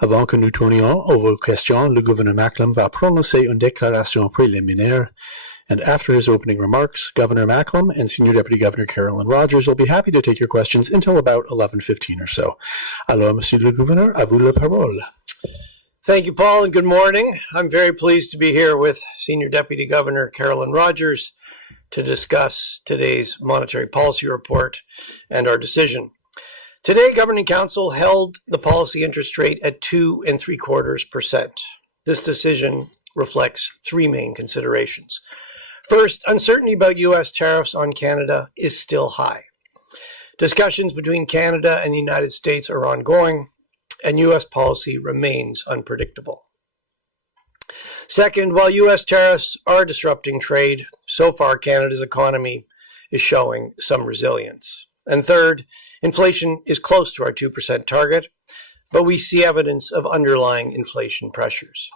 Avant que nous tournions aux vos questions, le gouverneur Macklem va prononcer une déclaration préliminaire, and after his opening remarks, Governor Macklem and Senior Deputy Governor Carolyn Rogers will be happy to take your questions until about 11:15 or so. Alors, Monsieur le Gouverneur, à vous la parole. Thank you, Paul, and good morning. I'm very pleased to be here with Senior Deputy Governor Carolyn Rogers to discuss today's monetary policy report and our decision. Today, Governing Council held the policy interest rate at 2.75%. This decision reflects three main considerations. First, uncertainty about U.S. tariffs on Canada is still high. Discussions between Canada and the United States are ongoing, and U.S. policy remains unpredictable. Second, while U.S. tariffs are disrupting trade, so far Canada's economy is showing some resilience. And third, inflation is close to our 2% target, but we see evidence of underlying inflation pressures.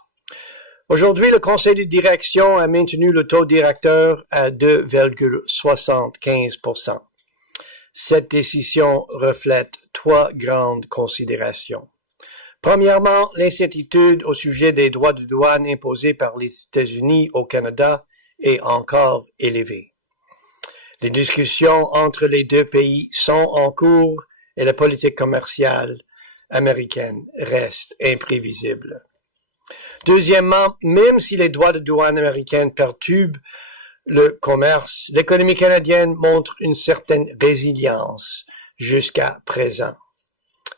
Aujourd'hui, le Conseil de direction a maintenu le taux directeur à 2,75%. Cette décision reflète trois grandes considérations. Premièrement, l'incertitude au sujet des droits de douane imposés par les États-Unis au Canada est encore élevée. Les discussions entre les deux pays sont en cours et la politique commerciale américaine reste imprévisible. Deuxièmement, même si les droits de douane américains perturbent le commerce, l'économie canadienne montre une certaine résilience jusqu'à présent.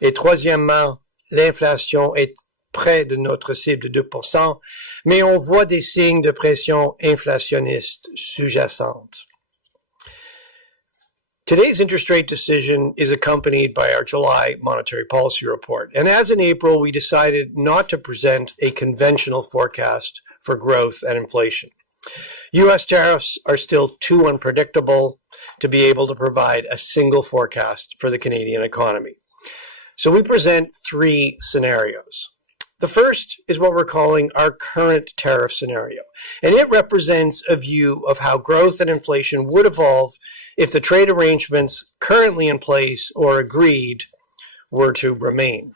Et troisièmement, l'inflation est près de notre cible de 2%, mais on voit des signes de pression inflationniste sous-jacente. Today's interest rate decision is accompanied by our July monetary policy report. And as in April, we decided not to present a conventional forecast for growth and inflation. U.S. tariffs are still too unpredictable to be able to provide a single forecast for the Canadian economy. So we present three scenarios. The first is what we're calling our current tariff scenario, and it represents a view of how growth and inflation would evolve if the trade arrangements currently in place or agreed were to remain.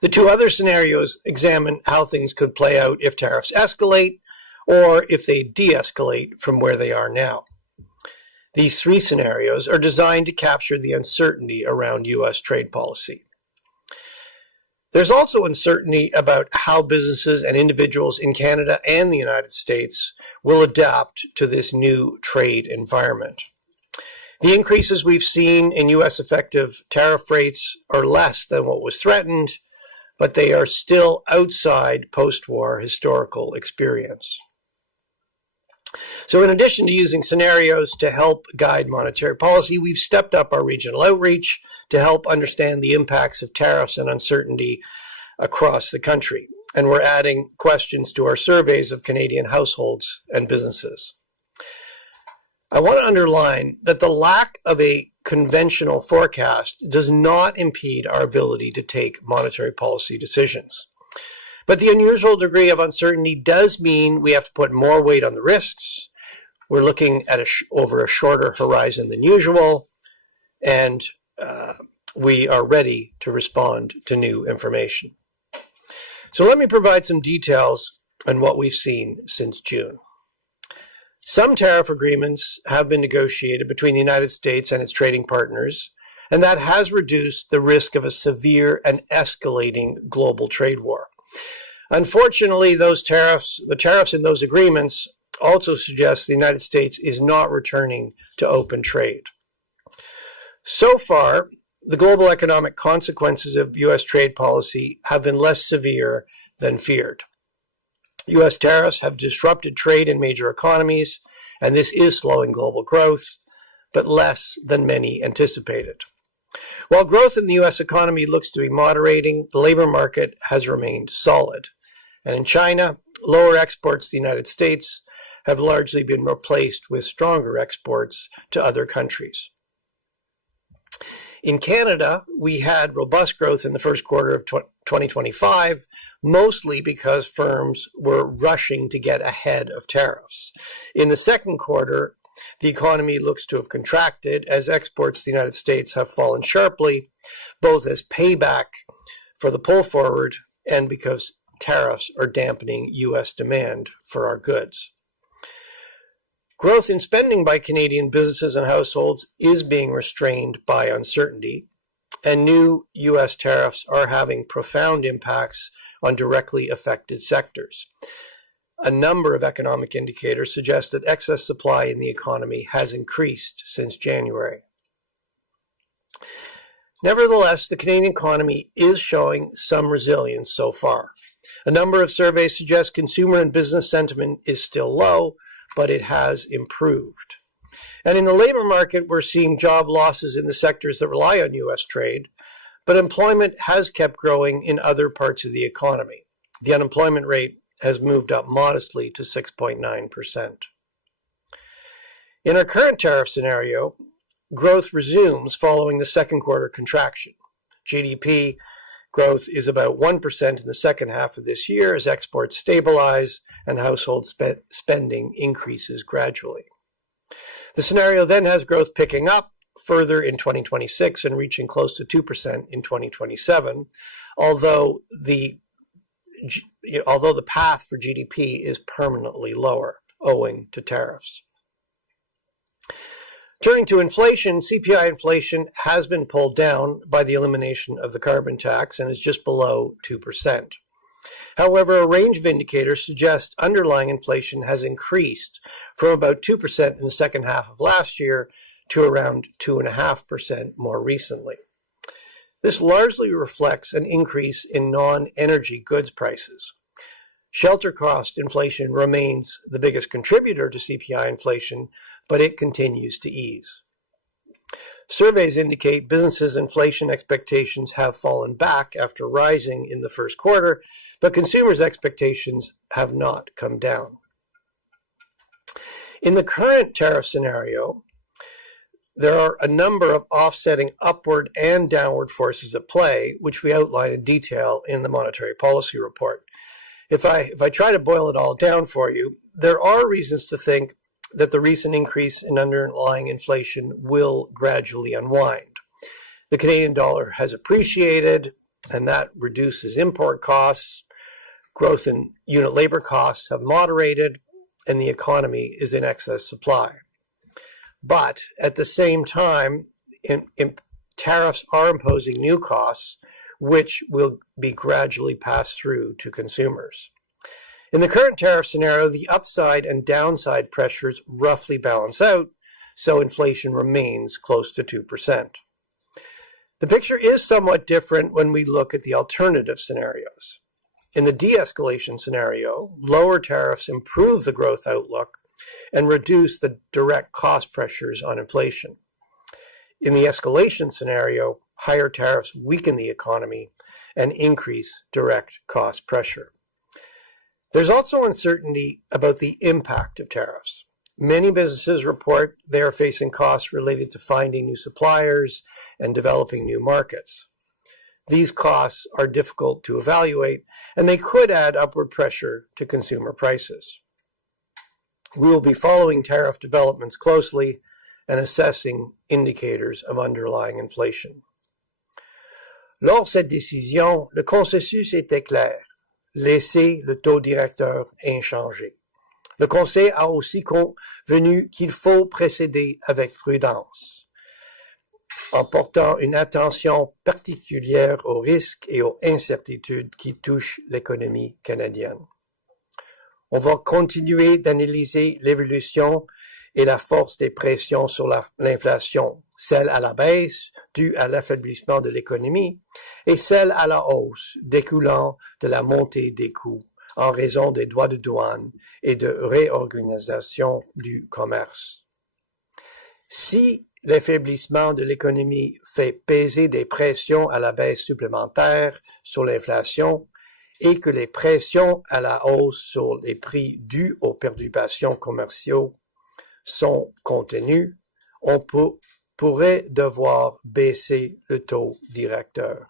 The two other scenarios examine how things could play out if tariffs escalate or if they de-escalate from where they are now. These three scenarios are designed to capture the uncertainty around U.S. trade policy. There's also uncertainty about how businesses and individuals in Canada and the United States will adapt to this new trade environment. The increases we've seen in U.S. effective tariff rates are less than what was threatened, but they are still outside post-war historical experience. So in addition to using scenarios to help guide monetary policy, we've stepped up our regional outreach to help understand the impacts of tariffs and uncertainty across the country. And we're adding questions to our surveys of Canadian households and businesses. I want to underline that the lack of a conventional forecast does not impede our ability to take monetary policy decisions. But the unusual degree of uncertainty does mean we have to put more weight on the risks. We're looking at over a shorter horizon than usual, and we are ready to respond to new information. So let me provide some details on what we've seen since June. Some tariff agreements have been negotiated between the United States and its trading partners, and that has reduced the risk of a severe and escalating global trade war. Unfortunately, the tariffs in those agreements also suggest the United States is not returning to open trade. So far, the global economic consequences of U.S. trade policy have been less severe than feared. U.S. tariffs have disrupted trade in major economies, and this is slowing global growth, but less than many anticipated. While growth in the U.S. economy looks to be moderating, the labor market has remained solid. And in China, lower exports to the United States have largely been replaced with stronger exports to other countries. In Canada, we had robust growth in the first quarter of 2025, mostly because firms were rushing to get ahead of tariffs. In the second quarter, the economy looks to have contracted as exports to the United States have fallen sharply, both as payback for the pull forward and because tariffs are dampening U.S. demand for our goods. Growth in spending by Canadian businesses and households is being restrained by uncertainty, and new U.S. tariffs are having profound impacts on directly affected sectors. A number of economic indicators suggest that excess supply in the economy has increased since January. Nevertheless, the Canadian economy is showing some resilience so far. A number of surveys suggest consumer and business sentiment is still low, but it has improved. And in the labor market, we're seeing job losses in the sectors that rely on U.S. trade, but employment has kept growing in other parts of the economy. The unemployment rate has moved up modestly to 6.9%. In our current tariff scenario, growth resumes following the second quarter contraction. GDP growth is about 1% in the second half of this year as exports stabilize and household spending increases gradually. The scenario then has growth picking up further in 2026 and reaching close to 2% in 2027, although the path for GDP is permanently lower owing to tariffs. Turning to inflation, CPI inflation has been pulled down by the elimination of the carbon tax and is just below 2%. However, a range of indicators suggest underlying inflation has increased from about 2% in the second half of last year to around 2.5% more recently. This largely reflects an increase in non-energy goods prices. Shelter cost inflation remains the biggest contributor to CPI inflation, but it continues to ease. Surveys indicate businesses' inflation expectations have fallen back after rising in the first quarter, but consumers' expectations have not come down. In the current tariff scenario, there are a number of offsetting upward and downward forces at play, which we outline in detail in the Monetary Policy Report. If I try to boil it all down for you, there are reasons to think that the recent increase in underlying inflation will gradually unwind. The Canadian dollar has appreciated, and that reduces import costs. Growth in unit labor costs have moderated, and the economy is in excess supply. But at the same time, tariffs are imposing new costs, which will be gradually passed through to consumers. In the current tariff scenario, the upside and downside pressures roughly balance out, so inflation remains close to 2%. The picture is somewhat different when we look at the alternative scenarios. In the de-escalation scenario, lower tariffs improve the growth outlook and reduce the direct cost pressures on inflation. In the escalation scenario, higher tariffs weaken the economy and increase direct cost pressure. There's also uncertainty about the impact of tariffs. Many businesses report they are facing costs related to finding new suppliers and developing new markets. These costs are difficult to evaluate, and they could add upward pressure to consumer prices. We will be following tariff developments closely and assessing indicators of underlying inflation. Lors de cette décision, le consensus était clair. Laisser le taux directeur inchangé. Le Conseil a aussi convenu qu'il faut procéder avec prudence, en portant une attention particulière aux risques et aux incertitudes qui touchent l'économie canadienne. On va continuer d'analyser l'évolution et la force des pressions sur l'inflation, celle à la baisse due à l'affaiblissement de l'économie et celle à la hausse découlant de la montée des coûts en raison des droits de douane et de réorganisation du commerce. Si l'affaiblissement de l'économie fait peser des pressions à la baisse supplémentaires sur l'inflation et que les pressions à la hausse sur les prix dus aux perturbations commerciales sont contenues, on pourrait devoir baisser le taux directeur.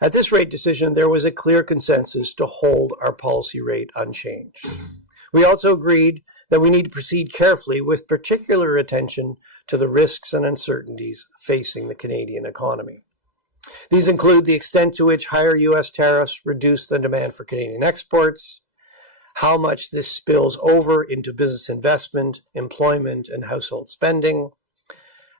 At this rate decision, there was a clear consensus to hold our policy rate unchanged. We also agreed that we need to proceed carefully with particular attention to the risks and uncertainties facing the Canadian economy. These include the extent to which higher U.S. tariffs reduce the demand for Canadian exports, how much this spills over into business investment, employment, and household spending,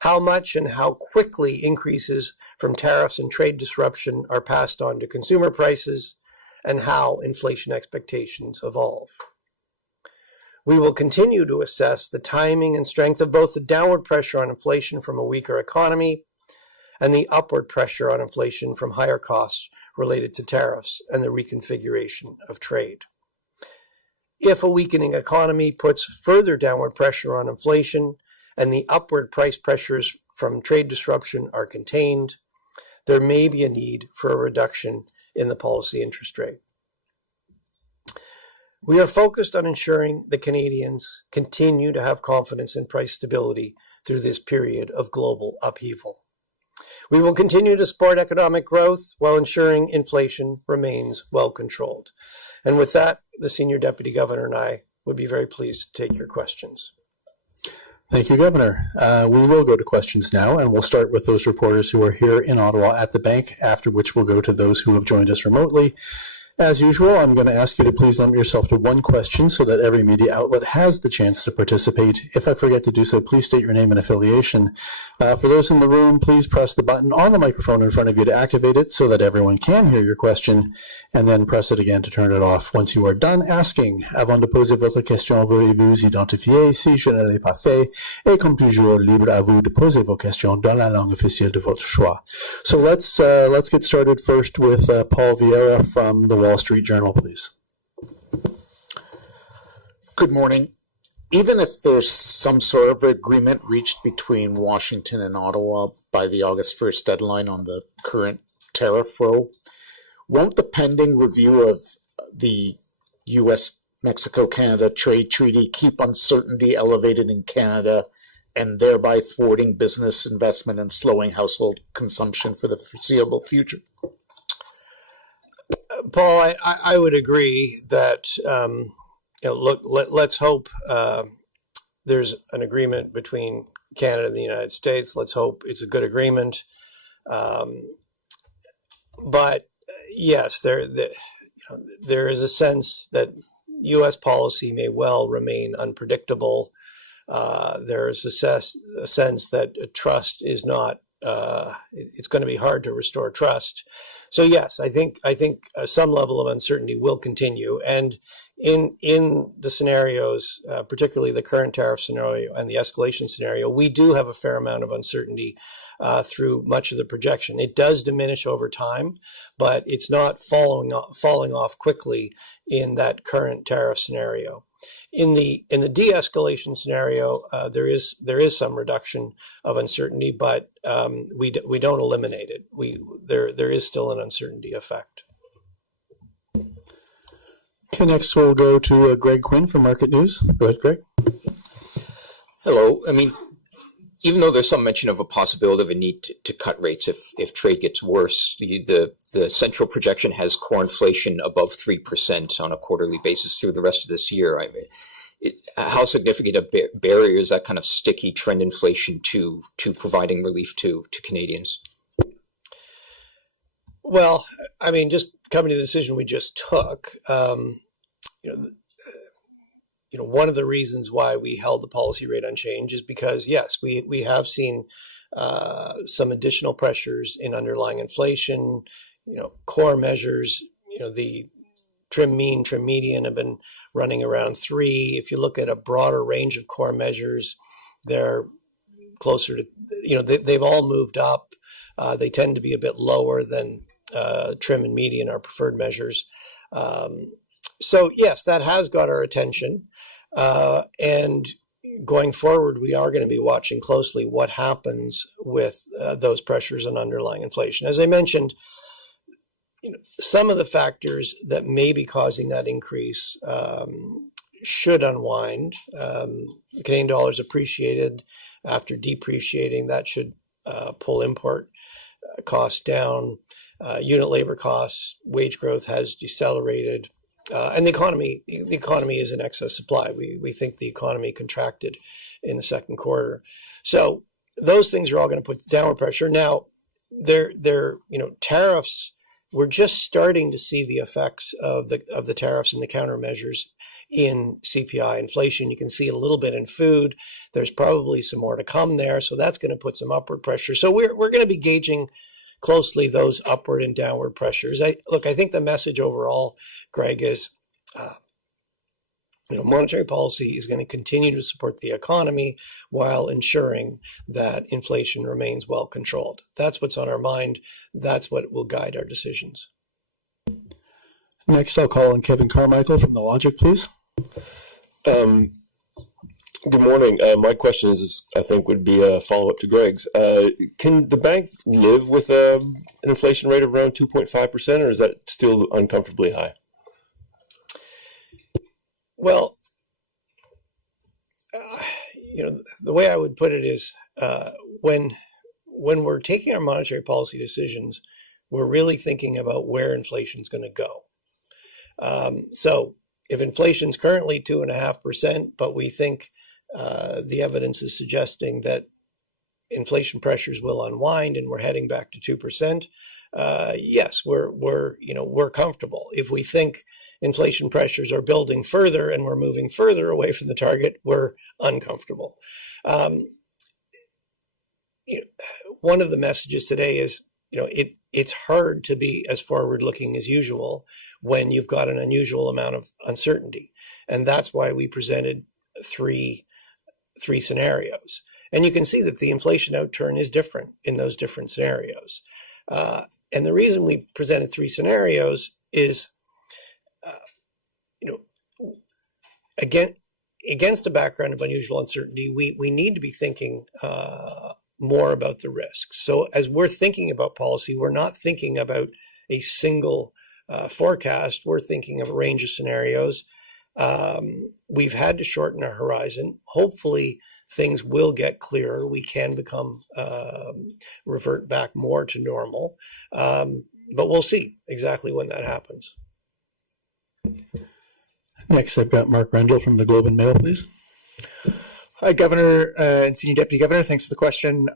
how much and how quickly increases from tariffs and trade disruption are passed on to consumer prices, and how inflation expectations evolve. We will continue to assess the timing and strength of both the downward pressure on inflation from a weaker economy and the upward pressure on inflation from higher costs related to tariffs and the reconfiguration of trade. If a weakening economy puts further downward pressure on inflation and the upward price pressures from trade disruption are contained, there may be a need for a reduction in the policy interest rate. We are focused on ensuring that Canadians continue to have confidence in price stability through this period of global upheaval. We will continue to support economic growth while ensuring inflation remains well controlled. And with that, the Senior Deputy Governor and I would be very pleased to take your questions. Thank you, Governor. We will go to questions now, and we'll start with those reporters who are here in Ottawa at the bank, after which we'll go to those who have joined us remotely. As usual, I'm going to ask you to please limit yourself to one question so that every media outlet has the chance to participate. If I forget to do so, please state your name and affiliation. For those in the room, please press the button on the microphone in front of you to activate it so that everyone can hear your question, and then press it again to turn it off once you are done asking. Avant de poser votre question, veuillez vous identifier si je ne l'ai pas fait, et comme toujours, libre à vous de poser vos questions dans la langue officielle de votre choix. So let's get started first with Paul Vieira from the Wall Street Journal, please. Good morning. Even if there's some sort of agreement reached between Washington and Ottawa by the August 1st deadline on the current tariff row, won't the pending review of the U.S.-Mexico-Canada trade treaty keep uncertainty elevated in Canada and thereby thwarting business investment and slowing household consumption for the foreseeable future? Paul, I would agree that, let's hope there's an agreement between Canada and the United States. Let's hope it's a good agreement. But yes, there is a sense that U.S. policy may well remain unpredictable. There is a sense that trust is not, it's going to be hard to restore trust. So yes, I think some level of uncertainty will continue, and in the scenarios, particularly the current tariff scenario and the escalation scenario, we do have a fair amount of uncertainty through much of the projection. It does diminish over time, but it's not falling off quickly in that current tariff scenario. In the de-escalation scenario, there is some reduction of uncertainty, but we don't eliminate it. There is still an uncertainty effect. Okay, next we'll go to Greg Quinn from Market News. Go ahead, Greg. Hello. Even though there's some mention of a possibility of a need to cut rates if trade gets worse, the central projection has core inflation above 3% on a quarterly basis through the rest of this year. How significant a barrier is that kind of sticky trend inflation to providing relief to Canadians? Well, just coming to the decision we just took, one of the reasons why we held the policy rate unchanged is because, yes, we have seen some additional pressures in underlying inflation. Core measures, the trim mean, trim median have been running around 3. If you look at a broader range of core measures, they're closer to, they've all moved up. They tend to be a bit lower than trim and median, our preferred measures. So yes, that has got our attention. And going forward, we are going to be watching closely what happens with those pressures on underlying inflation. As I mentioned, some of the factors that may be causing that increase should unwind. The Canadian dollar is appreciated. After depreciating, that should pull import costs down. Unit labor costs, wage growth has decelerated. And the economy is in excess supply. We think the economy contracted in the second quarter. So those things are all going to put downward pressure. Now, tariffs. We're just starting to see the effects of the tariffs and the countermeasures in CPI inflation. You can see it a little bit in food. There's probably some more to come there, so that's going to put some upward pressure. So we're going to be gauging closely those upward and downward pressures. I think the message overall, Greg, is monetary policy is going to continue to support the economy while ensuring that inflation remains well controlled. That's what's on our mind. That's what will guide our decisions. Next, I'll call on Kevin Carmichael from The Logic, please. Good morning. My question is, I think, would be a follow-up to Greg's. Can the bank live with an inflation rate of around 2.5%, or is that still uncomfortably high? Well, the way I would put it is when we're taking our monetary policy decisions, we're really thinking about where inflation is going to go. So if inflation's currently 2.5%, but we think the evidence is suggesting that inflation pressures will unwind and we're heading back to 2%, yes, we're comfortable. If we think inflation pressures are building further and we're moving further away from the target, we're uncomfortable. One of the messages today is, it's hard to be as forward-looking as usual when you've got an unusual amount of uncertainty. And that's why we presented three scenarios. And you can see that the inflation outturn is different in those different scenarios. And the reason we presented three scenarios is, against a background of unusual uncertainty, we need to be thinking more about the risks. So as we're thinking about policy, we're not thinking about a single forecast. We're thinking of a range of scenarios. We've had to shorten our horizon. Hopefully, things will get clearer. We can revert back more to normal. But we'll see exactly when that happens. Next, I've got Mark Rendell from the Globe and Mail, please. Hi, Governor and Senior Deputy Governor. Thanks for the question.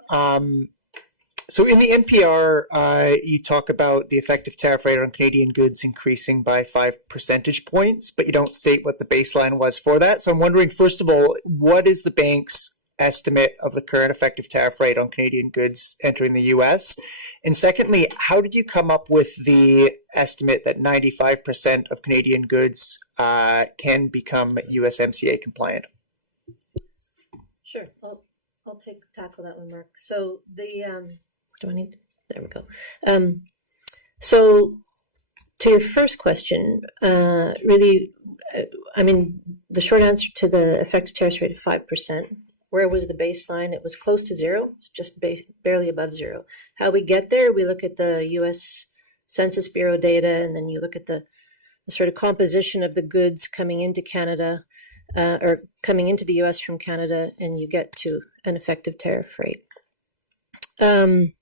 So in the NPR, you talk about the effective tariff rate on Canadian goods increasing by 5 percentage points, but you don't state what the baseline was for that. So I'm wondering, first of all, what is the bank's estimate of the current effective tariff rate on Canadian goods entering the U.S.? And secondly, how did you come up with the estimate that 95% of Canadian goods can become USMCA compliant? Sure, I'll tackle that one, Mark. So do I need to, there we go. So to your first question, really, the short answer to the effective tariff rate of 5%. Where was the baseline? It was close to zero. It's just barely above zero. How we get there, we look at the U.S. Census Bureau data, and then you look at the sort of composition of the goods coming into Canada, or coming into the U.S. from Canada, and you get to an effective tariff rate. And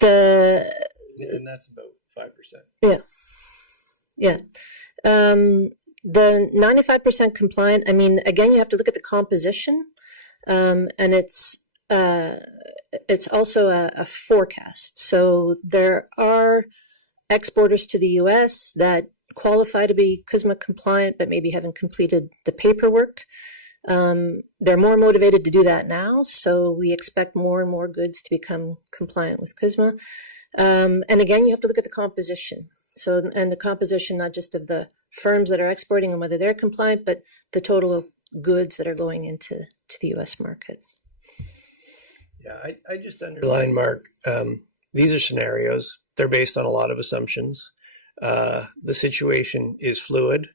that's about 5%. Yeah. The 95% compliant, again, you have to look at the composition, and it's also a forecast. So there are exporters to the U.S. that qualify to be CUSMA compliant, but maybe haven't completed the paperwork. They're more motivated to do that now, so we expect more and more goods to become compliant with CUSMA. And again, you have to look at the composition. So, and the composition not just of the firms that are exporting and whether they're compliant, but the total of goods that are going into the U.S. market. Yeah, I just underline, Mark, these are scenarios. They're based on a lot of assumptions. The situation is fluid.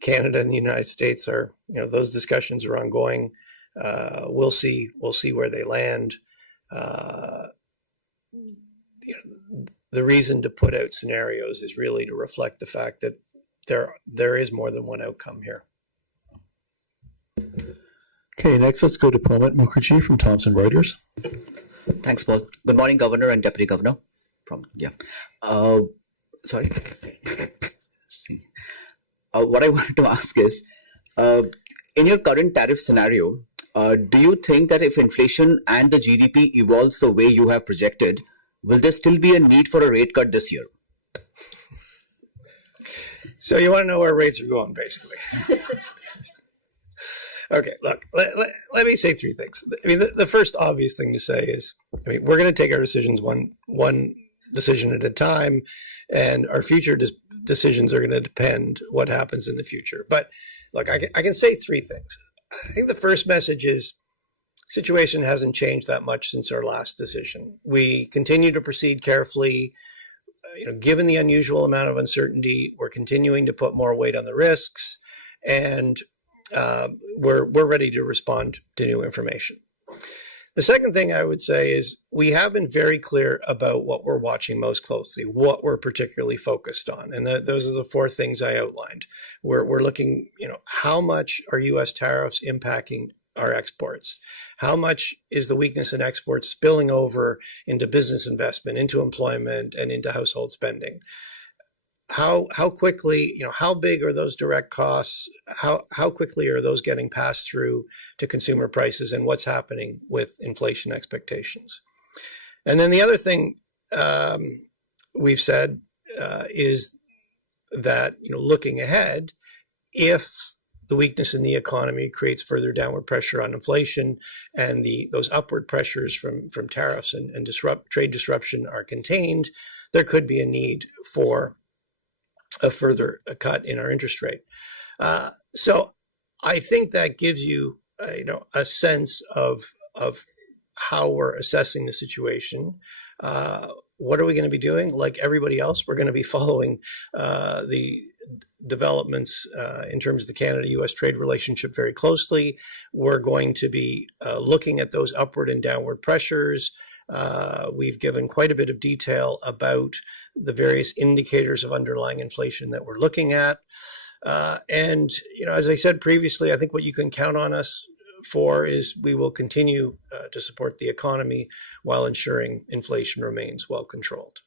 Canada and the United States are, those discussions are ongoing. We'll see where they land. The reason to put out scenarios is really to reflect the fact that there is more than one outcome here. Okay, next let's go to Pramit Mukherjee from Thomson Reuters. Thanks, Paul. Good morning, Governor and Deputy Governor. Sorry. What I wanted to ask is, in your current tariff scenario, Do you think that if inflation and the GDP evolves the way you have projected, will there still be a need for a rate cut this year? So you want to know where rates are going, basically. Okay, look, let me say three things. I mean, the first obvious thing to say is, I mean, we're going to take our decisions one decision at a time, and our future decisions are going to depend what happens in the future. But look, I can say three things. I think the first message is situation hasn't changed that much since our last decision. We continue to proceed carefully. Given the unusual amount of uncertainty, we're continuing to put more weight on the risks, and we're ready to respond to new information. The second thing I would say is we have been very clear about what we're watching most closely, what we're particularly focused on. And those are the four things I outlined. We're looking, how much are U.S. tariffs impacting our exports? How much is the weakness in exports spilling over into business investment, into employment, and into household spending? How quickly, how big are those direct costs? How quickly are those getting passed through to consumer prices, and what's happening with inflation expectations? And then the other thing we've said is that, looking ahead, if the weakness in the economy creates further downward pressure on inflation, and those upward pressures from tariffs and trade disruption are contained, there could be a need for a further cut in our interest rate. So I think that gives you, a sense of how we're assessing the situation. What are we going to be doing? Like everybody else, we're going to be following the developments in terms of the Canada-U.S. trade relationship very closely. We're going to be looking at those upward and downward pressures. We've given quite a bit of detail about the various indicators of underlying inflation that we're looking at. And, as I said previously, I think what you can count on us for is we will continue to support the economy while ensuring inflation remains well controlled.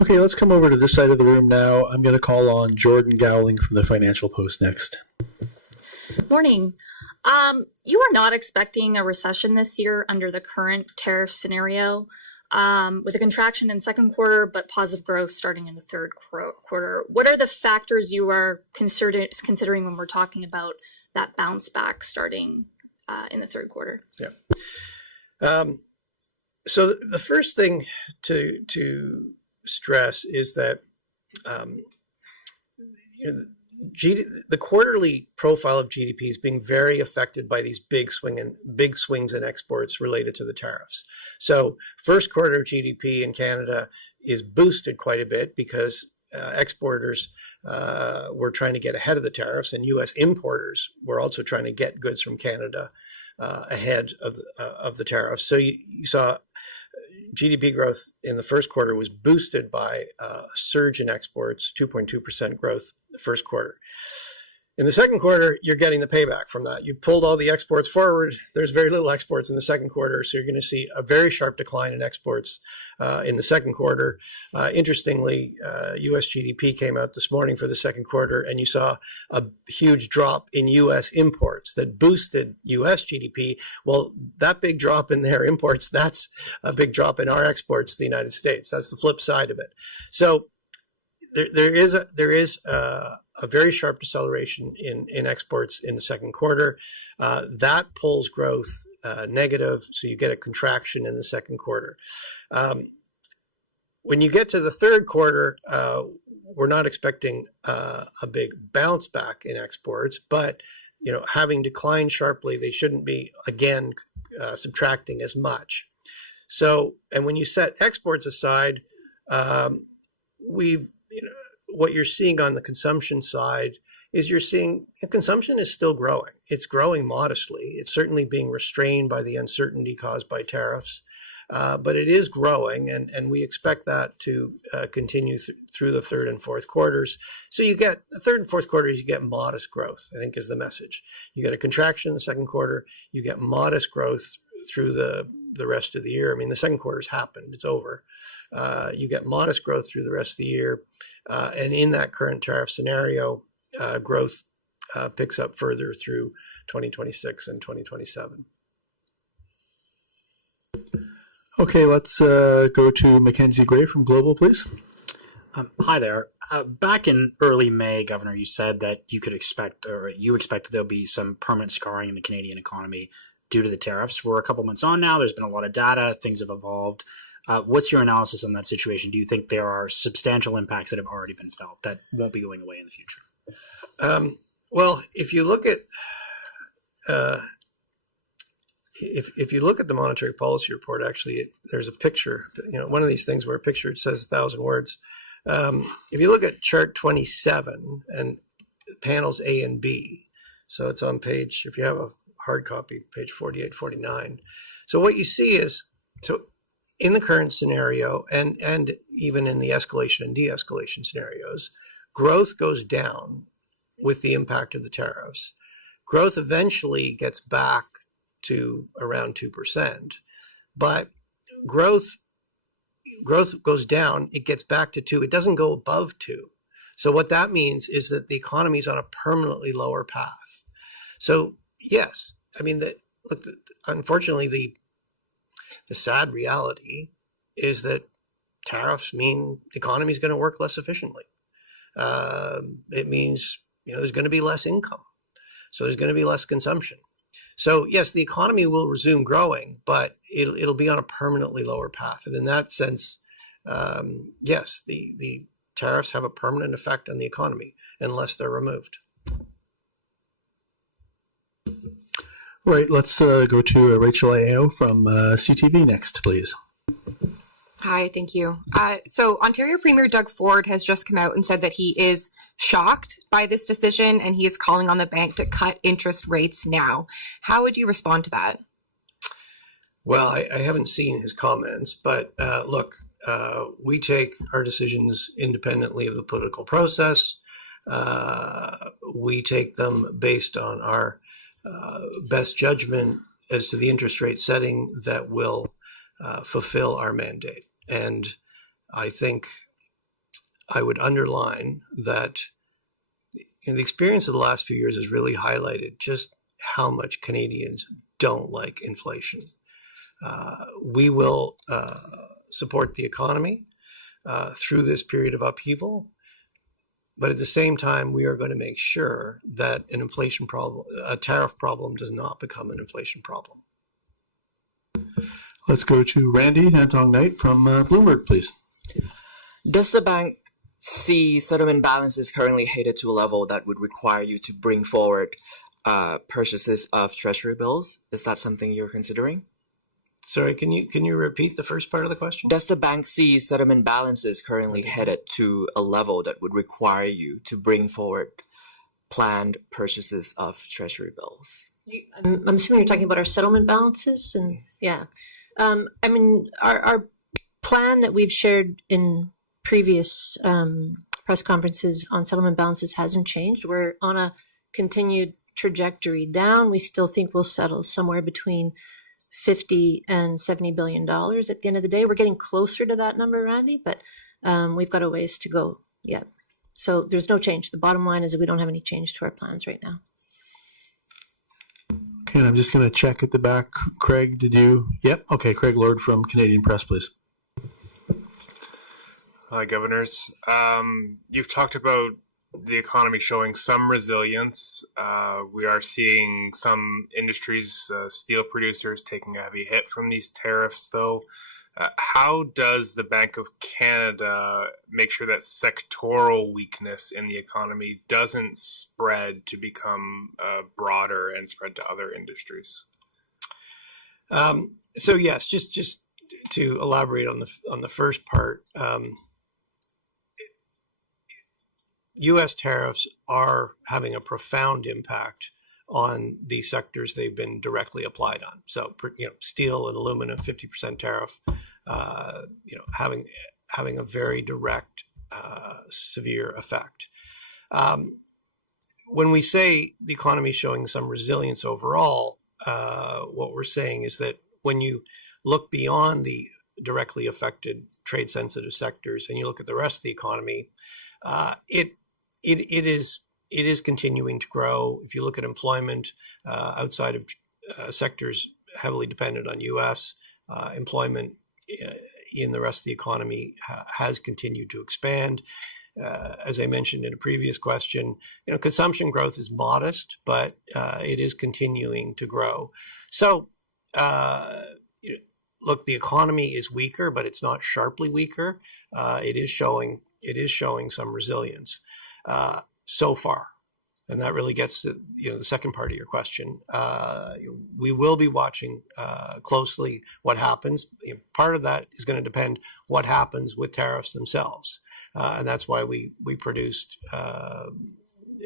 Okay, let's come over to this side of the room now. I'm going to call on Jordan Gowling from the Financial Post next. Morning. You are not expecting a recession this year under the current tariff scenario, with a contraction in second quarter, but positive growth starting in the third quarter. What are the factors you are considering when we're talking about that bounce back starting in the third quarter? Yeah. So the first thing to stress is that the quarterly profile of GDP is being very affected by these big swings in exports related to the tariffs. So first quarter GDP in Canada is boosted quite a bit because exporters were trying to get ahead of the tariffs, and U.S. importers were also trying to get goods from Canada ahead of the tariffs. So you saw GDP growth in the first quarter was boosted by a surge in exports, 2.2% growth the first quarter. In the second quarter, you're getting the payback from that. You pulled all the exports forward. There's very little exports in the second quarter, so you're going to see a very sharp decline in exports in the second quarter. Interestingly, U.S. GDP came out this morning for the second quarter, and you saw a huge drop in U.S. imports that boosted U.S. GDP. Well, that big drop in their imports, that's a big drop in our exports to the United States. That's the flip side of it. So there is a very sharp deceleration in exports in the second quarter. That pulls growth negative, so you get a contraction in the second quarter. When you get to the third quarter, we're not expecting a big bounce back in exports, but having declined sharply, they shouldn't be again subtracting as much. So, and when you set exports aside, what you're seeing on the consumption side is you're seeing consumption is still growing. It's growing modestly. It's certainly being restrained by the uncertainty caused by tariffs, but it is growing, and we expect that to continue through the third and fourth quarters. So you get the third and fourth quarters, you get modest growth, I think is the message. You get a contraction in the second quarter, you get modest growth through the rest of the year. I mean, the second quarter's happened, it's over. You get modest growth through the rest of the year. And in that current tariff scenario, growth picks up further through 2026 and 2027. Okay, let's go to Mackenzie Gray from Global, please. Hi there. Back in early May, Governor, you said that you expect that there'll be some permanent scarring in the Canadian economy due to the tariffs. We're a couple months on now. There's been a lot of data. Things have evolved. What's your analysis on that situation? Do you think there are substantial impacts that have already been felt that won't be going away in the future? Well, if you look at if you look at the monetary policy report, actually, there's a picture. One of these things where a picture says 1,000 words. If you look at chart 27 and panels A and B, so it's on page, if you have a hard copy, page 48, 49. So what you see is, so in the current scenario and even in the escalation and de-escalation scenarios, growth goes down with the impact of the tariffs. Growth eventually gets back to around 2%, but growth goes down, it gets back to 2, it doesn't go above 2. So what that means is that the economy is on a permanently lower path. So yes, I mean, unfortunately, the sad reality is that tariffs mean the economy is going to work less efficiently. It means, there's going to be less income. So there's going to be less consumption. So yes, the economy will resume growing, but it'll be on a permanently lower path. And in that sense, yes, the tariffs have a permanent effect on the economy unless they're removed. All right, let's go to Rachel Ayo from CTV next, please. Hi, thank you. So Ontario Premier Doug Ford has just come out and said that he is shocked by this decision and he is calling on the bank to cut interest rates now. How would you respond to that? Well, I haven't seen his comments, but look, we take our decisions independently of the political process. We take them based on our best judgment as to the interest rate setting that will fulfill our mandate. And I think I would underline that the experience of the last few years has really highlighted just how much Canadians don't like inflation. We will support the economy through this period of upheaval, but at the same time, we are going to make sure that a tariff problem does not become an inflation problem. Let's go to Randy Hantong Knight from Bloomberg, please. Does the bank see settlement balances currently headed to a level that would require you to bring forward purchases of treasury bills? Is that something you're considering? Sorry, can you repeat the first part of the question? Does the bank see settlement balances currently headed to a level that would require you to bring forward planned purchases of treasury bills? I'm assuming you're talking about our settlement balances, and yeah. I mean, our plan that we've shared in previous press conferences on settlement balances hasn't changed. We're on a continued trajectory down. We still think we'll settle somewhere between $50 and $70 billion at the end of the day. We're getting closer to that number, Randy, but we've got a ways to go yet. So there's no change. The bottom line is that we don't have any change to our plans right now. Okay, and I'm just going to check at the back. Craig, did you? Yep. Okay, Craig Lord from Canadian Press, please. Hi, governors. You've talked about the economy showing some resilience. We are seeing some industries, steel producers, taking a heavy hit from these tariffs, though. How does the Bank of Canada make sure that sectoral weakness in the economy doesn't spread to become broader and spread to other industries? So yes, just to elaborate on the first part, U.S. tariffs are having a profound impact on the sectors they've been directly applied on. So, steel and aluminum, 50% tariff, having a very direct, severe effect. When we say the economy is showing some resilience overall, what we're saying is that when you look beyond the directly affected trade-sensitive sectors and you look at the rest of the economy, it is it is continuing to grow. If you look at employment outside of sectors heavily dependent on U.S. Employment in the rest of the economy has continued to expand. As I mentioned in a previous question, consumption growth is modest, but it is continuing to grow. So, look, the economy is weaker, but it's not sharply weaker. It is showing some resilience so far. And that really gets to the second part of your question. We will be watching closely what happens. Part of that is going to depend what happens with tariffs themselves, and that's why we produced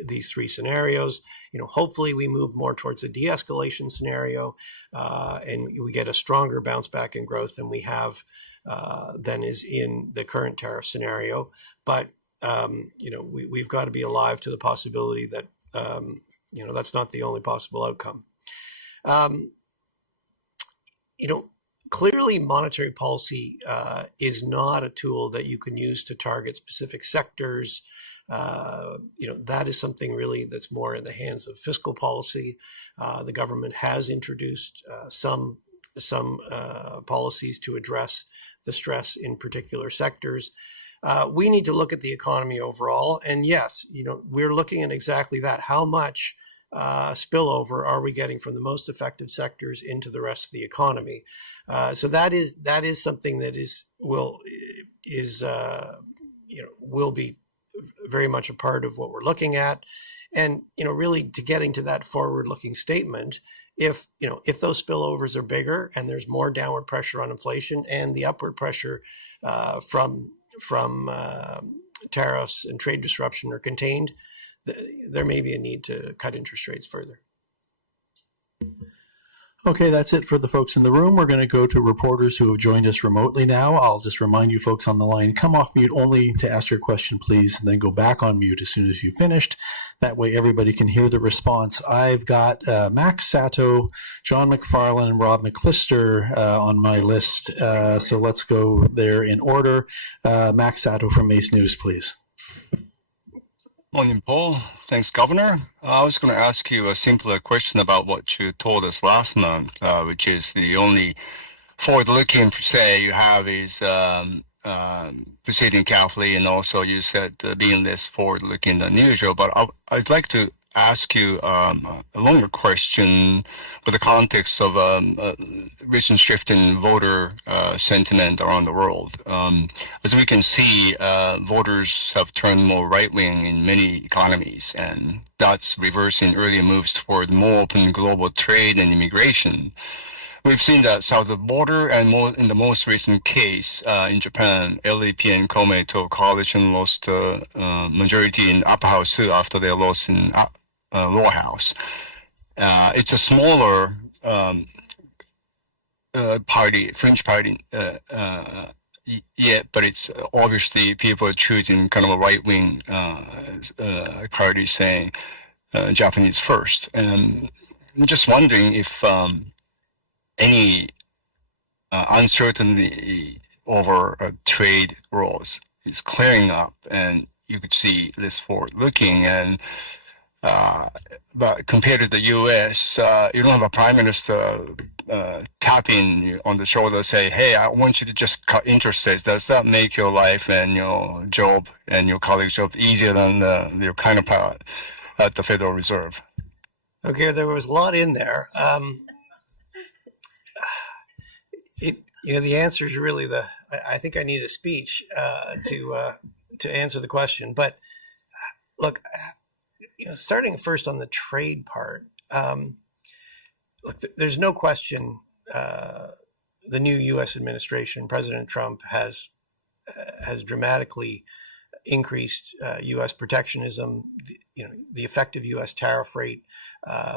these three scenarios. Hopefully we move more towards a de-escalation scenario, and we get a stronger bounce back in growth than we have than is in the current tariff scenario. But we've got to be alive to the possibility that that's not the only possible outcome. Clearly monetary policy is not a tool that you can use to target specific sectors. That is something really that's more in the hands of fiscal policy. The government has introduced some policies to address the stress in particular sectors. We need to look at the economy overall. And yes, we're looking at exactly that. How much spillover are we getting from the most effective sectors into the rest of the economy? So that is something that will be very much a part of what we're looking at. And, really to getting to that forward-looking statement, if those spillovers are bigger and there's more downward pressure on inflation and the upward pressure from tariffs and trade disruption are contained, there may be a need to cut interest rates further. Okay, that's it for the folks in the room. We're going to go to reporters who have joined us remotely now. I'll just remind you folks on the line, come off mute only to ask your question, please, and then go back on mute as soon as you've finished. That way everybody can hear the response. I've got Max Sato, John McFarlane, and Rob McClister on my list. So let's go there in order. Max Sato from Mace News, please. Morning, Paul. Thanks, Governor. I was going to ask you a simpler question about what you told us last month, which is the only forward-looking per se you have is proceeding carefully, and also you said being less forward-looking than usual. But I'd like to ask you a longer question with the context of recent shift in voter sentiment around the world. As we can see, voters have turned more right-wing in many economies, and that's reversing earlier moves toward more open global trade and immigration. We've seen that south of the border, and more in the most recent case in Japan, LAP and Komeito coalition lost majority in upper house after their loss in lower house. It's a smaller party, French party, yet, but it's obviously people are choosing kind of a right-wing party saying Japanese first. And I'm just wondering if any uncertainty over trade wars is clearing up, and you could see this forward-looking. And but compared to the U.S., you don't have a prime minister tapping you on the shoulder, say, "Hey, I want you to just cut interest rates." Does that make your life and your job and your colleagues' job easier than your counterpart at the Federal Reserve? Okay, there was a lot in there. The answer is really I think I need a speech to answer the question. But look, starting first on the trade part, look, there's no question the new U.S. administration, President Trump, has dramatically increased U.S. protectionism. The effective U.S. tariff rate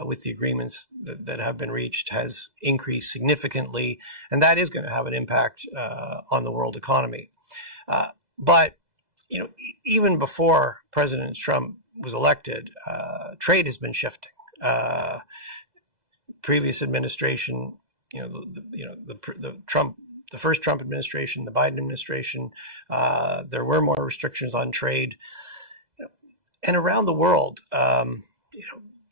with the agreements that have been reached has increased significantly, and that is going to have an impact on the world economy. But even before President Trump was elected, trade has been shifting. Previous administration, the first Trump administration, the Biden administration, there were more restrictions on trade. around the world,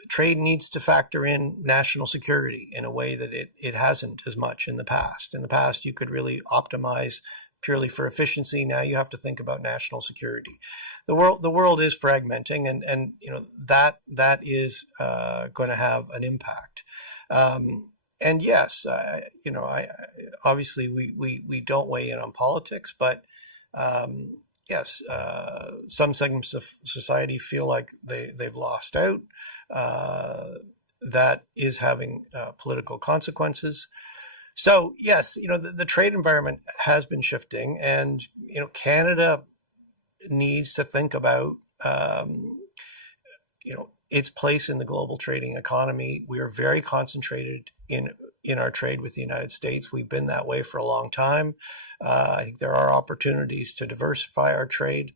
trade needs to factor in national security in a way that it hasn't as much in the past. In the past, you could really optimize purely for efficiency. Now you have to think about national security. The world is fragmenting, and that is going to have an impact. And yes, obviously we don't weigh in on politics, but yes, some segments of society feel like they've lost out. That is having political consequences. So yes, the trade environment has been shifting, and Canada needs to think about its place in the global trading economy. We are very concentrated in our trade with the United States. We've been that way for a long time. I think there are opportunities to diversify our trade,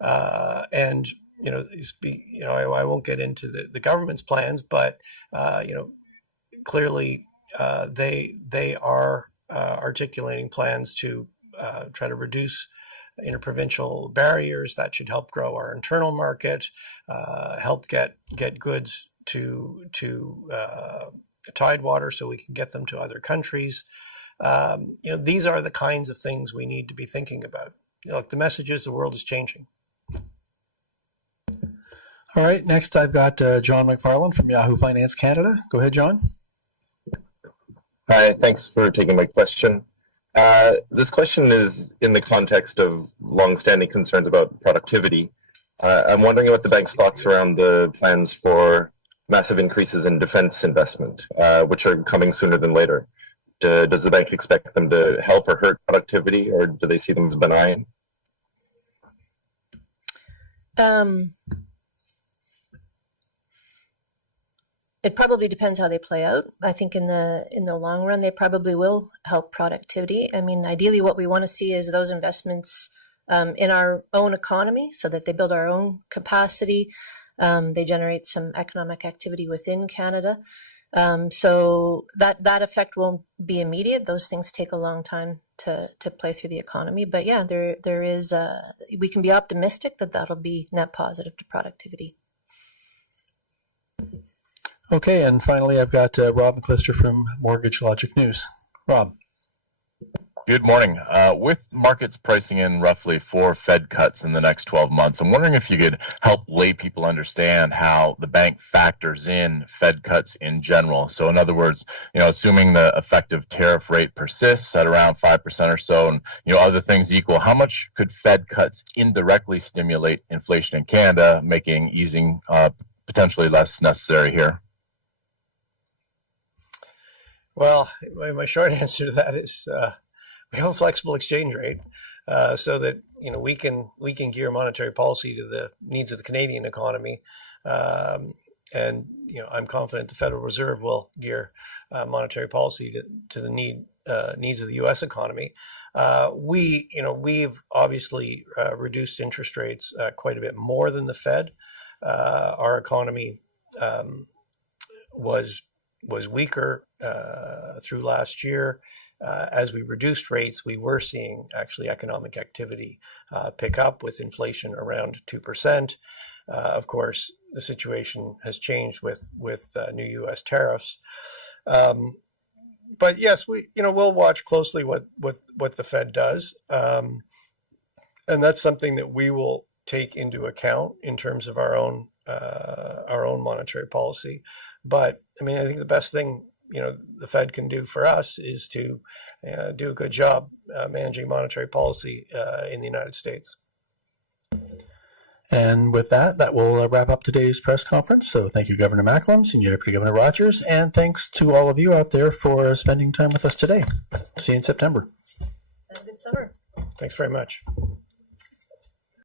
and I won't get into the government's plans, but clearly they are articulating plans to try to reduce interprovincial barriers. That should help grow our internal market, help get goods to Tidewater so we can get them to other countries. These are the kinds of things we need to be thinking about. The message is the world is changing. All right, next I've got John McFarland from Yahoo Finance Canada. Go ahead, John. Hi, thanks for taking my question. This question is in the context of longstanding concerns about productivity. I'm wondering what the bank's thoughts around the plans for massive increases in defense investment, which are coming sooner than later. Does the bank expect them to help or hurt productivity, or do they see them as benign? It probably depends how they play out. I think in the long run, they probably will help productivity. I mean, ideally, what we want to see is those investments in our own economy, so that they build our own capacity. They generate some economic activity within Canada. So that effect won't be immediate. Those things take a long time to play through the economy. But yeah, there is we can be optimistic that that'll be net positive to productivity. Okay, and finally, I've got Rob McClister from Mortgage Logic News. Rob. Good morning. With markets pricing in roughly 4 Fed cuts in the next 12 months, I'm wondering if you could help lay people understand how the bank factors in Fed cuts in general. So in other words, assuming the effective tariff rate persists at around 5% or so, and other things equal, how much could Fed cuts indirectly stimulate inflation in Canada, making easing potentially less necessary here? Well, my short answer to that is we have a flexible exchange rate, so that we can gear monetary policy to the needs of the Canadian economy, and I'm confident the Federal Reserve will gear monetary policy to the needs of the U.S. economy. We've obviously reduced interest rates quite a bit more than the Fed. Our economy was weaker through last year. As we reduced rates, we were seeing actually economic activity pick up with inflation around 2%. Of course, the situation has changed with new U.S. tariffs. But yes, we'll watch closely what the Fed does, and that's something that we will take into account in terms of our own monetary policy. But I mean, I think the best thing the Fed can do for us is to do a good job managing monetary policy in the United States. And with that will wrap up today's press conference. So thank you, Governor Macklem, Senior Deputy Governor Rogers, and thanks to all of you out there for spending time with us today. See you in September. Have a good summer. Thanks very much.